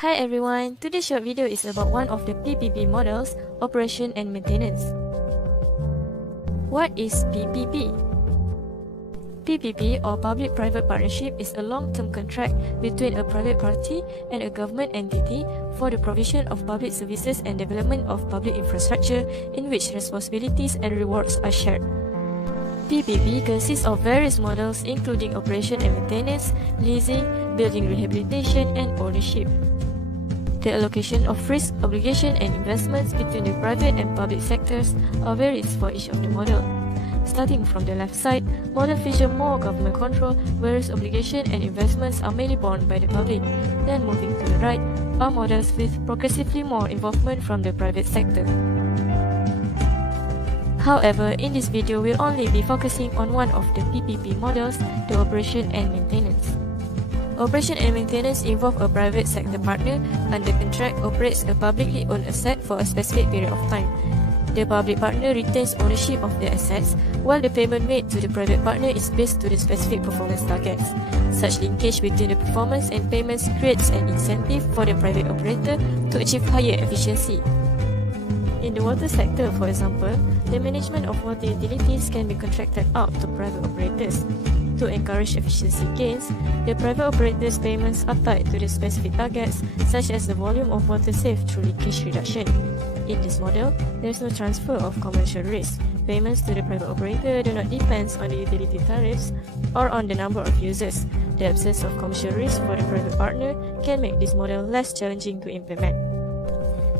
Hi everyone, today's short video is about one of the PPP models, Operation and Maintenance. What is PPP? PPP or Public-Private Partnership is a long-term contract between a private party and a government entity for the provision of public services and development of public infrastructure in which responsibilities and rewards are shared. PPP consists of various models including operation and maintenance, leasing, building rehabilitation and ownership. The allocation of risk, obligation and investments between the private and public sectors are varies for each of the model. Starting from the left side, model feature more government control, whereas obligation and investments are mainly borne by the public. Then moving to the right are models with progressively more involvement from the private sector. However, in this video, we'll only be focusing on one of the PPP models, the operation and maintenance. Operation and maintenance involve a private sector partner under contract operates a publicly owned asset for a specific period of time. The public partner retains ownership of the assets, while the payment made to the private partner is based to the specific performance targets. Such linkage between the performance and payments creates an incentive for the private operator to achieve higher efficiency. In the water sector, for example, the management of water utilities can be contracted out to private operators. To encourage efficiency gains, the private operators' payments are tied to the specific targets, such as the volume of water saved through leakage reduction. In this model, there is no transfer of commercial risk. Payments to the private operator do not depend on the utility tariffs or on the number of users. The absence of commercial risk for the private partner can make this model less challenging to implement.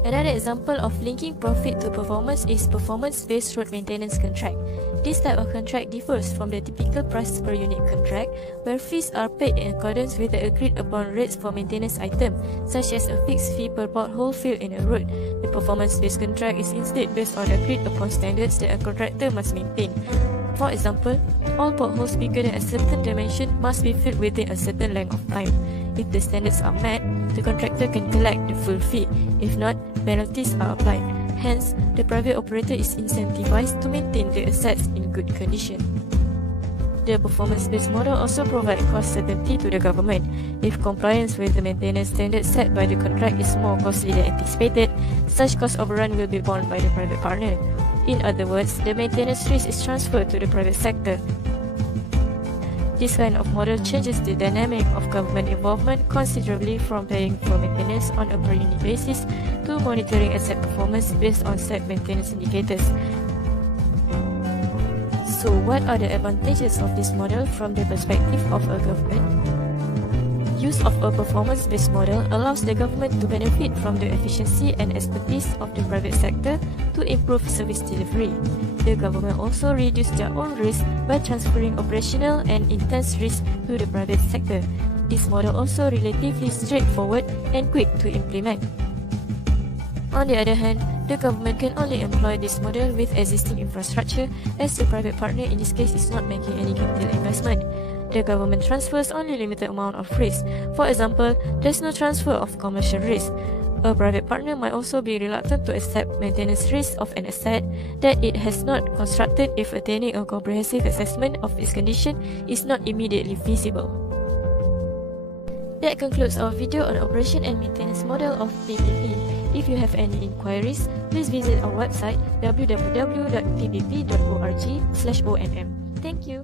Another example of linking profit to performance is performance-based road maintenance contract. This type of contract differs from the typical price per unit contract, where fees are paid in accordance with the agreed upon rates for maintenance item, such as a fixed fee per pothole filled in a road. The performance-based contract is instead based on agreed upon standards that a contractor must maintain. For example, all potholes bigger than a certain dimension must be filled within a certain length of time. If the standards are met, the contractor can collect the full fee. If not, penalties are applied. Hence, the private operator is incentivized to maintain the assets in good condition. The performance-based model also provides cost certainty to the government. If compliance with the maintenance standards set by the contract is more costly than anticipated, such cost overrun will be borne by the private partner. In other words, the maintenance risk is transferred to the private sector. This kind of model changes the dynamic of government involvement considerably from paying for maintenance on a per unit basis to monitoring asset performance based on set maintenance indicators. So, what are the advantages of this model from the perspective of a government? Use of a performance-based model allows the government to benefit from the efficiency and expertise of the private sector to improve service delivery. The government also reduces their own risk by transferring operational and intense risk to the private sector. This model also relatively straightforward and quick to implement. On the other hand, the government can only employ this model with existing infrastructure, as the private partner in this case is not making any capital investment. The government transfers only limited amount of risk. For example, there is no transfer of commercial risk. A private partner might also be reluctant to accept maintenance risk of an asset that it has not constructed if attaining a comprehensive assessment of its condition is not immediately feasible. That concludes our video on operation and maintenance model of PPP. If you have any inquiries, please visit our website www.ppp.org/onm. Thank you.